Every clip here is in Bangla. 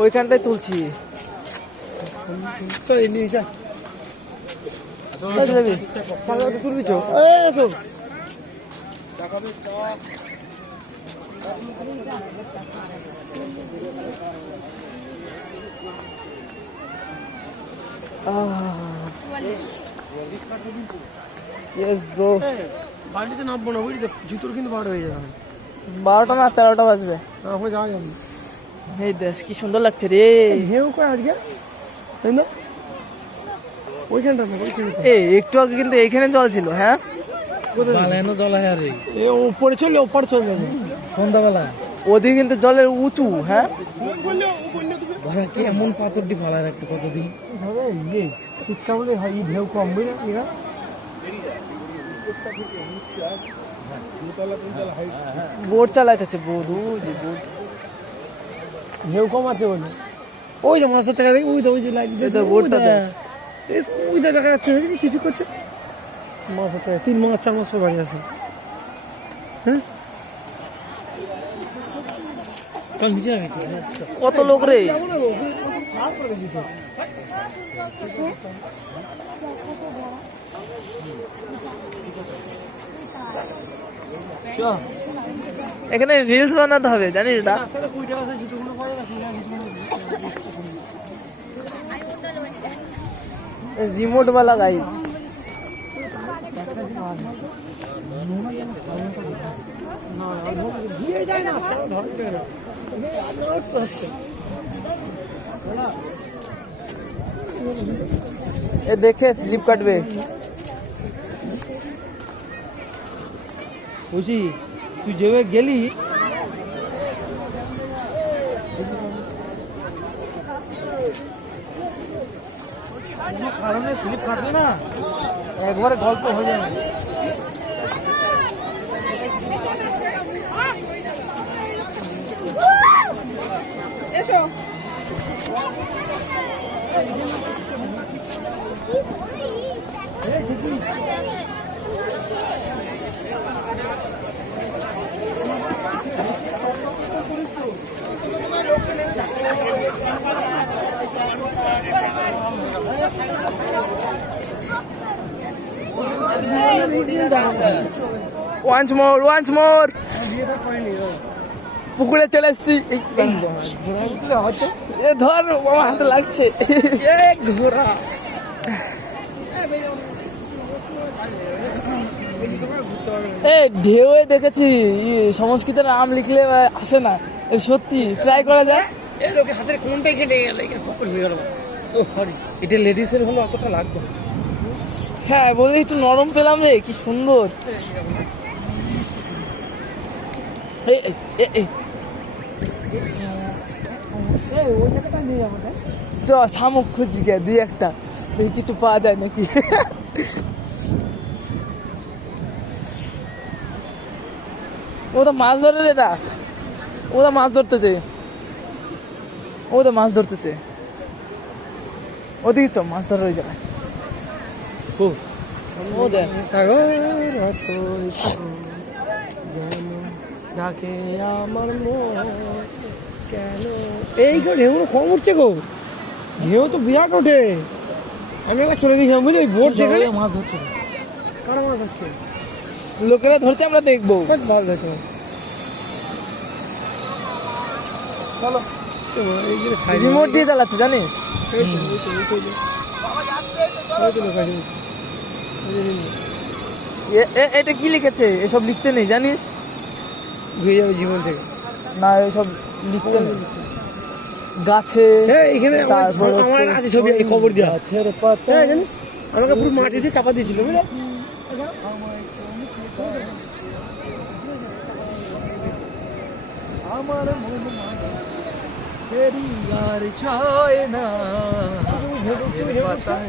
ওইখানটায় তুলছি। তুলবি ইয়েস ব্রো বাড়িতে নামবো না বুঝলি জুতোর কিন্তু বার হয়ে যাবে। বারোটা না তেরোটা বাজবে। না না। এই দেশ কি সুন্দর লাগছে রে। ঢেউ কয় আজকে? তাই না। ওইখানটা না ওইখানটা। এ একটু আগে কিন্তু এখানে জল ছিল হ্যাঁ? বালায়নো জল হয় রে এ উপরে চলে ওপরে চলে যাবে। সন্ধ্যাবেলা। ওদিকে কিন্তু জলের উঁচু হ্যাঁ? ভাড়া কি এমন পাথরটি ফালায় রাখছে কতদিন? ধরো শীতকাল বলে হয় ঢেউ কম বুঝলি? এরা বোট চালাইতেছে বোট ওই যে বোট। ঢেউ কম আছে বলে। ওই যে মাছের টাকা দেখি ওই তো ওই যে লাইট এই তো বোটটা দেখ। ওই দেখা যাচ্ছে দেখি কিছু করছে। মাছের টাকা তিন মাস চার মাস পর বাড়ি আছে। জানিস কত লোক রে? যাব না গো, ওখানে প্রচুর ছাড় করে দিতে। এখানে রিলস বানাতে হবে, জানিস দা? রিমোট वाला গাই দিয়ে যায় না সারা ধরতে গেলে হচ্ছে এ দেখে স্লিপ কাটবে বলছি তুই যেভাবে গেলি কোনো কারণে স্লিপ কাটলে না? একবারে গল্প হয়ে যাবে। ওয়ান্স মোর ওয়ান্স মোর পুকুরে চলে এসছি। এ ধর আমার হাতে লাগছে। ঘোরা এ ঢেউ দেখেছি। সংস্কৃতের নাম লিখলে আসে না। এ সত্যি ট্রাই করা যায় লোকে হাতের কোনটাই কেটে গেল ফকর হয়ে গেল। ও সরি এটা লেডিসের হলো অতটা লাগবে হ্যাঁ বলি একটু নরম পেলাম রে কি সুন্দর। এ, এ, এ, এ, চ শামুক খুঁজি গে দুই একটা। কিছু পাওয়া যায় নাকি। ও তো মাছ ধরে রে দা ও তো মাছ ধরতেছে। ও তো মাছ ধরতেছে। ওদিকে চ মাছ ধরে ওই খুব ও দেখ। সাগর ডাকে আমার কেন? এই ঢেউ কম উঠছে গো। ঢেউ তো বিরাট ওঠে। আমি একবার চলে গেছিলাম বুঝলি ওই বোট যেখানে মাছ ধরছে। মাছ লোকেরা ধরছে আমরা দেখব। ভালো দেখো। চলো। এই যে খাই রিমোট দিয়ে চালাচ্ছে জানিস? এটা কি লিখেছে? এসব লিখতে নেই জানিস? ধুয়ে যাবে জীবন থেকে। না এসব লিখতে নেই। গাছে হ্যাঁ এখানে আমার- আমার আছে ছবি এই খবর দেওয়া গাছের পাতা। হ্যাঁ জানিস? আমাকে পুরো মাটিতে চাপা দিয়েছিল বুঝলে? আমার মন তেরি আর ছয় না পাতায়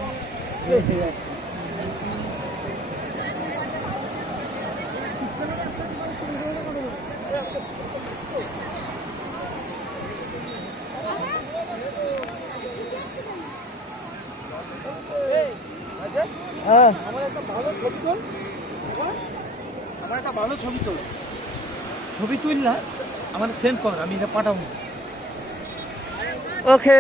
হ্যাঁ। আমার একটা ভালো ছবি তোল আমার একটা ভালো ছবি ছবি তুল না আমার সেন্ড কর আমি এটা পাঠাবো। ওকে